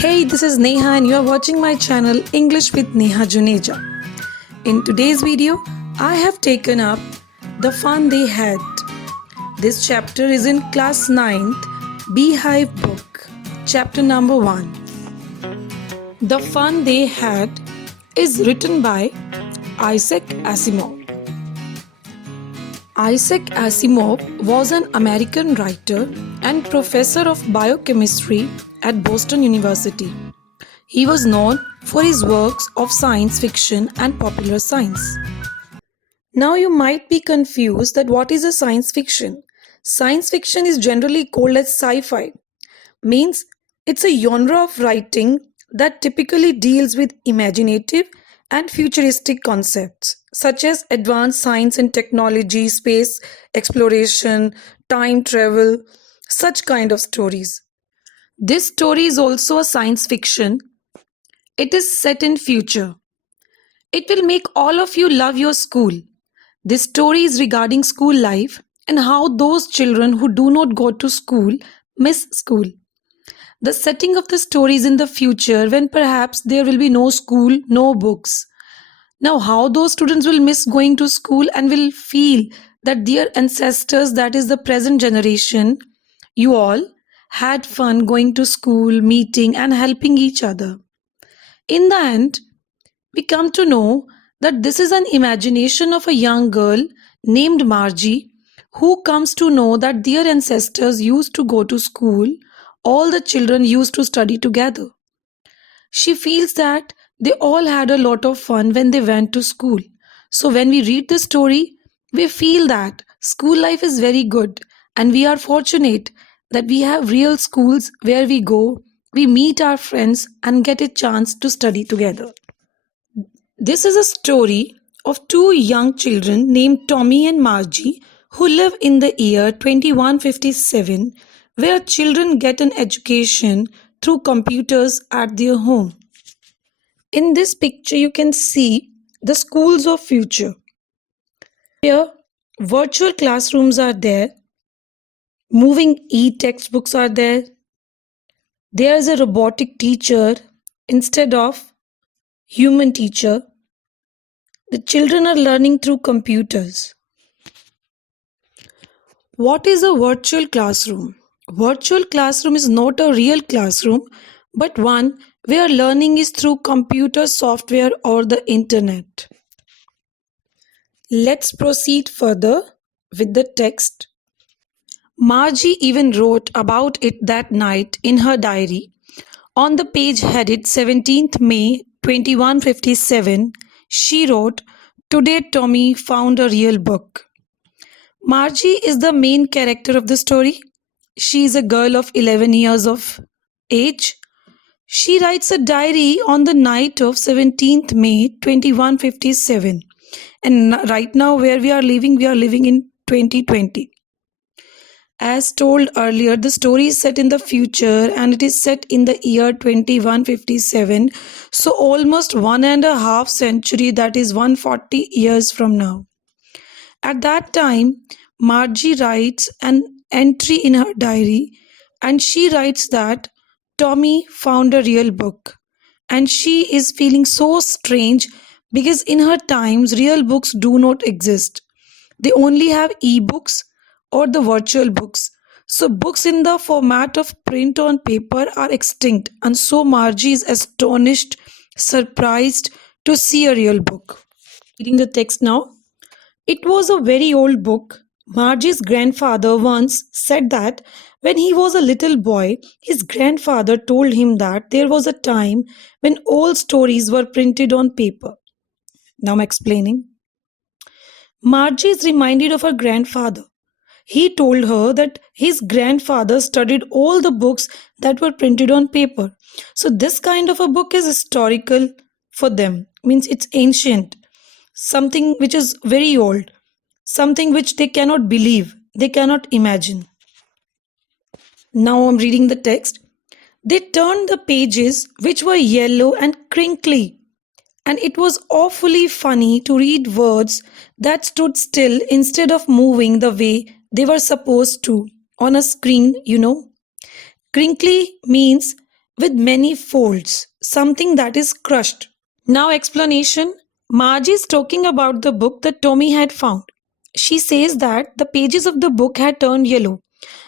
Hey, this is Neha and you are watching my channel English with Neha Juneja. In today's video, I have taken up The Fun They Had. This chapter is in class 9th Beehive book, chapter number 1. The Fun They Had is written by Isaac Asimov. Isaac Asimov was an American writer and professor of biochemistry at Boston University. He was known for his works of science fiction and popular science. Now you might be confused that what is a science fiction? Science fiction is generally called as sci-fi. Means it's a genre of writing that typically deals with imaginative and futuristic concepts such as advanced science and technology, space exploration, time travel, such kind of stories. This story is also a science fiction. It is set in future. It will make all of you love your school. This story is regarding school life and how those children who do not go to school miss school. The setting of the story is in the future when perhaps there will be no school, no books. Now, how those students will miss going to school and will feel that their ancestors, that is the present generation, you all, had fun going to school, meeting, and helping each other. In the end, we come to know that this is an imagination of a young girl named Margie who comes to know that their ancestors used to go to school, all the children used to study together. She feels that they all had a lot of fun when they went to school. So when we read the story, we feel that school life is very good and we are fortunate that we have real schools where we go, we meet our friends and get a chance to study together. This is a story of two young children named Tommy and Margie who live in the year 2157 where children get an education through computers at their home. In this picture, you can see the schools of future. Here, virtual classrooms are there. Moving e-textbooks are there. There is a robotic teacher instead of human teacher. The children are learning through computers. What is a virtual classroom? Virtual classroom is not a real classroom, but one where learning is through computer software or the internet. Let's proceed further with the text. Margie even wrote about it that night in her diary. On the page headed 17th May 2157, she wrote, "Today Tommy found a real book." Margie is the main character of the story. She is a girl of 11 years of age. She writes a diary on the night of 17th May 2157. And right now where we are living in 2020. As told earlier, the story is set in the future and it is set in the year 2157. So almost 1.5 century, that is 140 years from now. At that time, Margie writes an entry in her diary and she writes that Tommy found a real book and she is feeling so strange because in her times real books do not exist. They only have e-books or the virtual books. So books in the format of print on paper are extinct and so Margie is astonished, surprised to see a real book. Reading the text now. It was a very old book. Margie's grandfather once said that when he was a little boy, his grandfather told him that there was a time when all stories were printed on paper. Now I'm explaining. Margie is reminded of her grandfather. He told her that his grandfather studied all the books that were printed on paper. So this kind of a book is historical for them. Means it's ancient. Something which is very old. Something which they cannot believe. They cannot imagine. Now I'm reading the text. They turned the pages which were yellow and crinkly. And it was awfully funny to read words that stood still instead of moving the way they were supposed to on a screen, Crinkly means with many folds, something that is crushed. Now, explanation. Margie is talking about the book that Tommy had found. She says that the pages of the book had turned yellow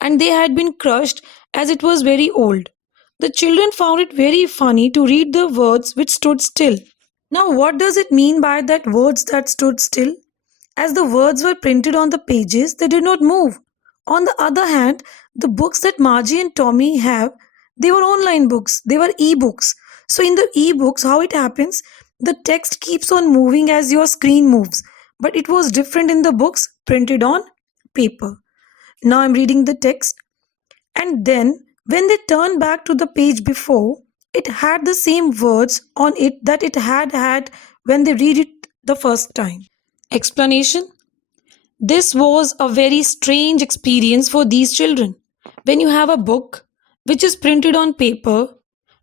and they had been crushed as it was very old. The children found it very funny to read the words which stood still. Now, what does it mean by that words that stood still? As the words were printed on the pages, they did not move. On the other hand, the books that Margie and Tommy have, they were online books, they were e-books. So in the e-books, how it happens, the text keeps on moving as your screen moves. But it was different in the books printed on paper. Now I'm reading the text. And then, when they turned back to the page before, it had the same words on it that it had when they read it the first time. Explanation. This was a very strange experience for these children. When you have a book which is printed on paper,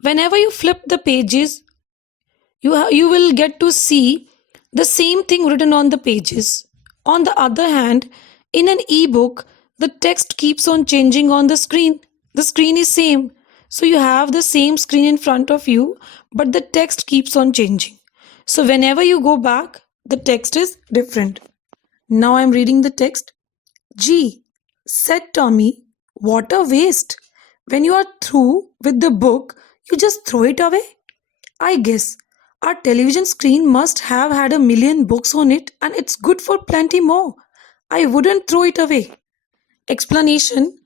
whenever you flip the pages, you will get to see the same thing written on the pages. On the other hand, in an e-book, the text keeps on changing on the screen. The screen is same. So you have the same screen in front of you, but the text keeps on changing. So whenever you go back, the text is different. Now I'm reading the text. Gee, said Tommy, what a waste. When you are through with the book, you just throw it away. I guess our television screen must have had a million books on it and it's good for plenty more. I wouldn't throw it away. Explanation.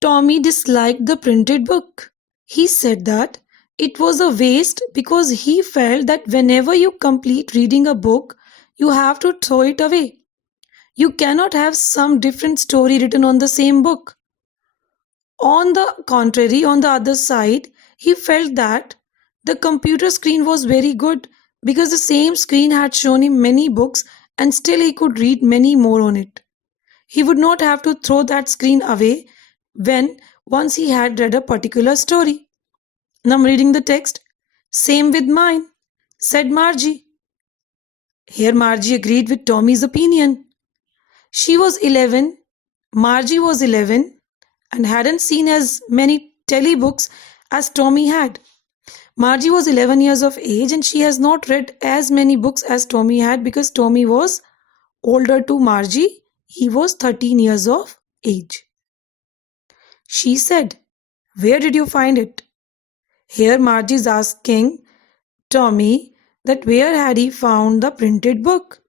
Tommy disliked the printed book. He said that it was a waste because he felt that whenever you complete reading a book, you have to throw it away. You cannot have some different story written on the same book. On the contrary, on the other side, he felt that the computer screen was very good because the same screen had shown him many books and still he could read many more on it. He would not have to throw that screen away when once he had read a particular story. Now I'm reading the text. Same with mine, said Margie. Here Margie agreed with Tommy's opinion. She was 11, Margie was 11 and hadn't seen as many telebooks as Tommy had. Margie was 11 years of age and she has not read as many books as Tommy had because Tommy was older to Margie. He was 13 years of age. She said, where did you find it? Here Margie is asking Tommy that where had he found the printed book?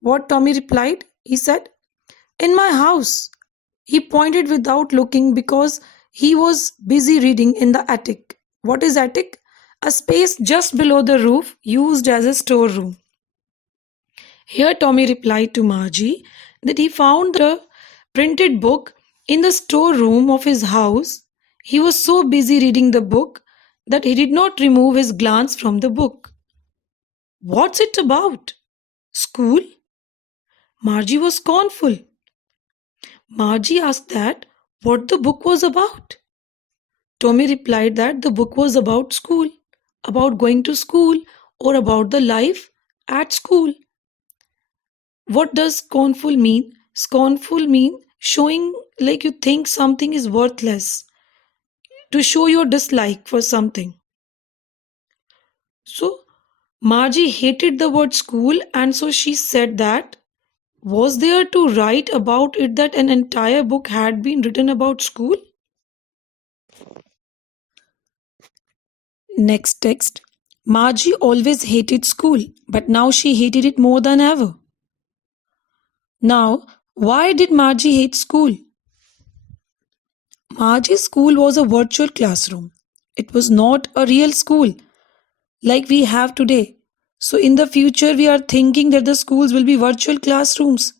What Tommy replied? He said, in my house. He pointed without looking because he was busy reading in the attic. What is attic? A space just below the roof used as a storeroom. Here Tommy replied to Margie that he found the printed book in the storeroom of his house. He was so busy reading the book that he did not remove his glance from the book. What's it about? School? Margie was scornful. Margie asked that what the book was about. Tommy replied that the book was about school, about going to school or about the life at school. What does scornful mean? Scornful mean showing like you think something is worthless, to show your dislike for something. So Margie hated the word school and so she said that was there to write about it that an entire book had been written about school? Next text. Margie always hated school, but now she hated it more than ever. Now, why did Margie hate school? Margie's school was a virtual classroom. It was not a real school like we have today. So in the future, we are thinking that the schools will be virtual classrooms.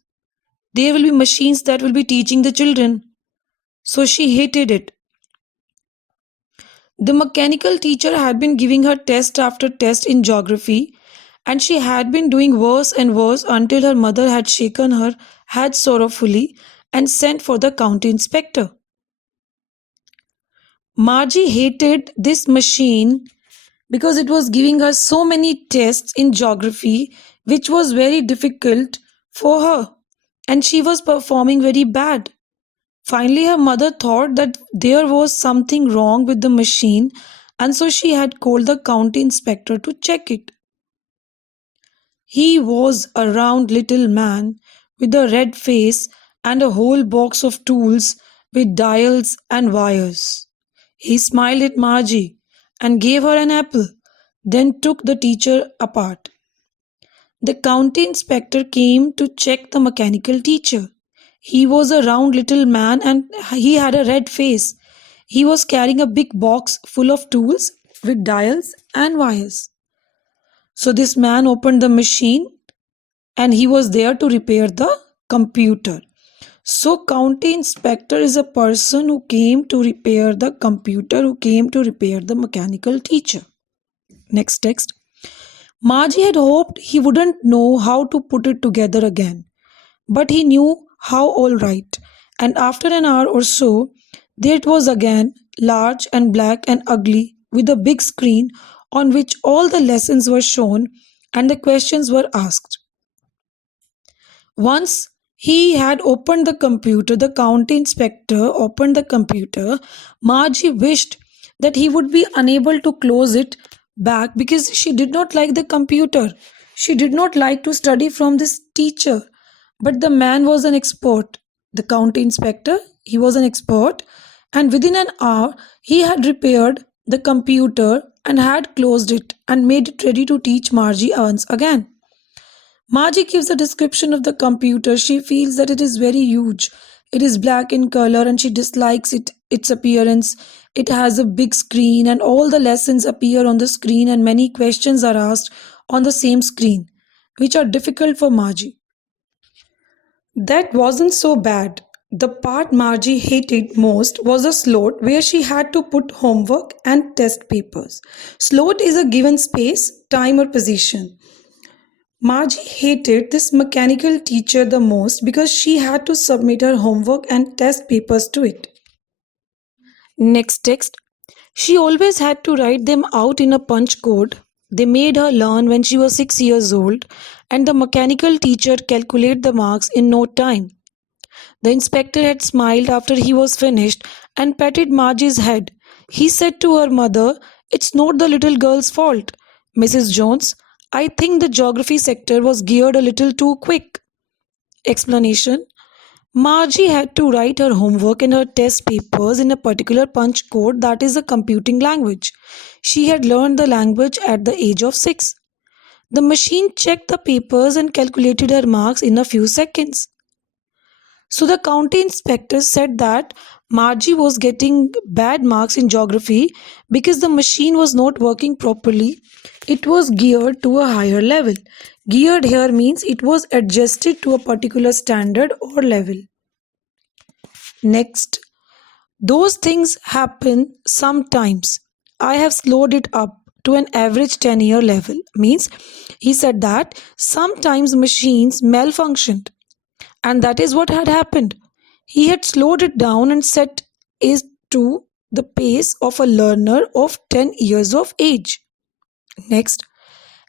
There will be machines that will be teaching the children. So she hated it. The mechanical teacher had been giving her test after test in geography, and she had been doing worse and worse until her mother had shaken her head sorrowfully and sent for the county inspector. Margie hated this machine because it was giving her so many tests in geography, which was very difficult for her, and she was performing very bad. Finally, her mother thought that there was something wrong with the machine, and so she had called the county inspector to check it. He was a round little man with a red face and a whole box of tools with dials and wires. He smiled at Margie and gave her an apple, then took the teacher apart. The county inspector came to check the mechanical teacher. He was a round little man and he had a red face. He was carrying a big box full of tools with dials and wires. So this man opened the machine and he was there to repair the computer. So county inspector is a person who came to repair the computer, who came to repair the mechanical teacher. Next text. Margie had hoped he wouldn't know how to put it together again, but he knew how all right. And after an hour or so, there it was again, large and black and ugly, with a big screen on which all the lessons were shown and the questions were asked. Once he had opened the computer, the county inspector opened the computer. Margie wished that he would be unable to close it back because she did not like the computer. She did not like to study from this teacher. But the man was an expert. The county inspector, he was an expert, and within an hour he had repaired the computer and had closed it and made it ready to teach Margie once again. Margie gives a description of the computer. She feels that it is very huge. It is black in color and she dislikes its appearance. It has a big screen and all the lessons appear on the screen and many questions are asked on the same screen, which are difficult for Margie. That wasn't so bad. The part Margie hated most was a slot where she had to put homework and test papers. Slot is a given space, time, or position. Margie hated this mechanical teacher the most because she had to submit her homework and test papers to it. Next text. She always had to write them out in a punch code. They made her learn when she was 6 years old, and the mechanical teacher calculated the marks in no time. The inspector had smiled after he was finished and patted Margie's head. He said to her mother, "It's not the little girl's fault, Mrs. Jones. I think the geography sector was geared a little too quick." Explanation. Margie had to write her homework and her test papers in a particular punch code, that is a computing language. She had learned the language at the age of 6. The machine checked the papers and calculated her marks in a few seconds. So the county inspector said that Margie was getting bad marks in geography because the machine was not working properly. It was geared to a higher level. Geared here means it was adjusted to a particular standard or level. Next, those things happen sometimes. I have slowed it up to an average 10-year level. Means he said that sometimes machines malfunctioned. And that is what had happened. He had slowed it down and set it to the pace of a learner of 10 years of age. Next,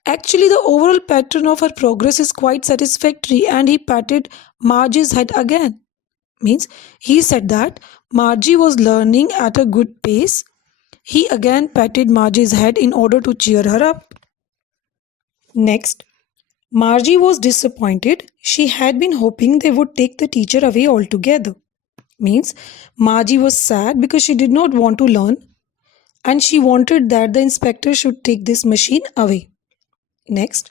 actually the overall pattern of her progress is quite satisfactory, and he patted Margie's head again. Means he said that Margie was learning at a good pace. He again patted Margie's head in order to cheer her up. Next, Margie was disappointed. She had been hoping they would take the teacher away altogether. Means Margie was sad because she did not want to learn and she wanted that the inspector should take this machine away. Next,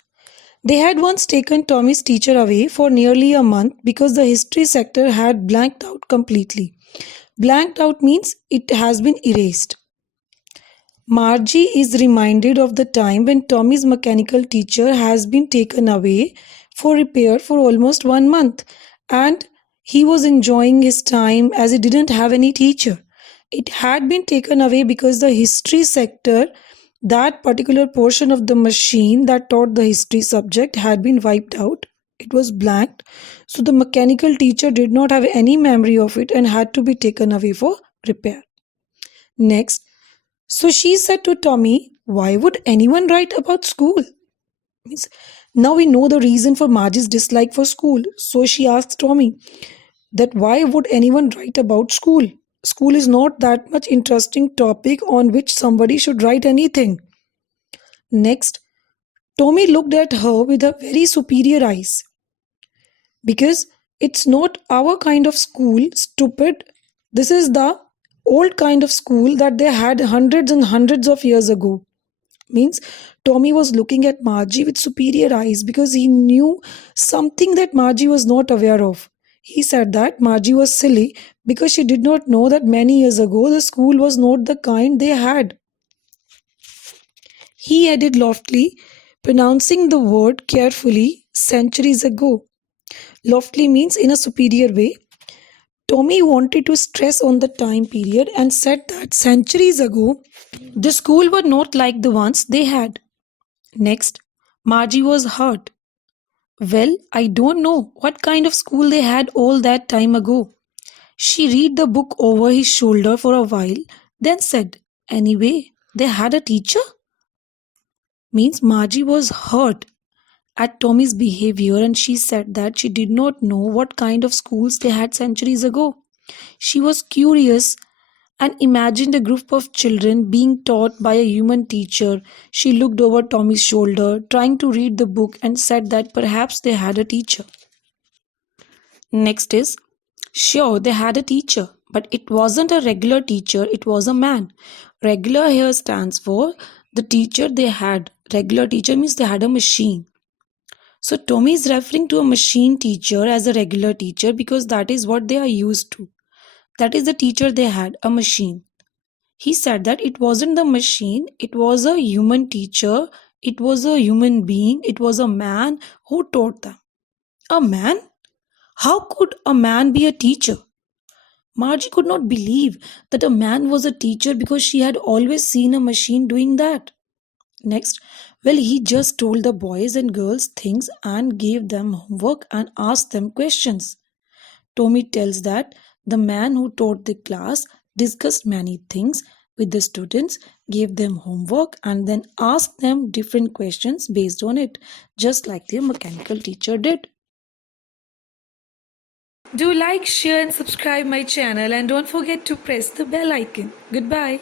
they had once taken Tommy's teacher away for nearly a month because the history sector had blanked out completely. Blanked out means it has been erased. Margie is reminded of the time when Tommy's mechanical teacher has been taken away for repair for almost 1 month, and he was enjoying his time as he didn't have any teacher. It had been taken away because the history sector, that particular portion of the machine that taught the history subject, had been wiped out. It was blanked. So the mechanical teacher did not have any memory of it and had to be taken away for repair. Next, so she said to Tommy, "Why would anyone write about school?" Means, now we know the reason for Margie's dislike for school. So she asked Tommy, that why would anyone write about school? School is not that much interesting topic on which somebody should write anything. Next, Tommy looked at her with a very superior eyes. Because it's not our kind of school, stupid. This is the old kind of school that they had hundreds and hundreds of years ago. Means Tommy was looking at Margie with superior eyes because he knew something that Margie was not aware of. He said that Margie was silly because she did not know that many years ago the school was not the kind they had. He added loftily, pronouncing the word carefully, centuries ago. Loftily means in a superior way. Tommy wanted to stress on the time period and said that centuries ago, the school were not like the ones they had. Next, Margie was hurt. Well, I don't know what kind of school they had all that time ago. She read the book over his shoulder for a while, then said, Anyway, they had a teacher? Means Margie was hurt at Tommy's behavior and she said that she did not know what kind of schools they had centuries ago. She was curious and imagined a group of children being taught by a human teacher. She looked over Tommy's shoulder, trying to read the book, and said that perhaps they had a teacher. Next is, sure, they had a teacher, but it wasn't a regular teacher, it was a man. Regular here stands for the teacher they had. Regular teacher means they had a machine. So Tommy is referring to a machine teacher as a regular teacher because that is what they are used to. That is the teacher they had, a machine. He said that it wasn't the machine, it was a human teacher, it was a human being, it was a man who taught them. A man? How could a man be a teacher? Margie could not believe that a man was a teacher because she had always seen a machine doing that. Next, well, he just told the boys and girls things and gave them homework and asked them questions. Tommy tells that the man who taught the class discussed many things with the students, gave them homework, and then asked them different questions based on it, just like the mechanical teacher did. Do like, share, and subscribe my channel, and don't forget to press the bell icon. Goodbye.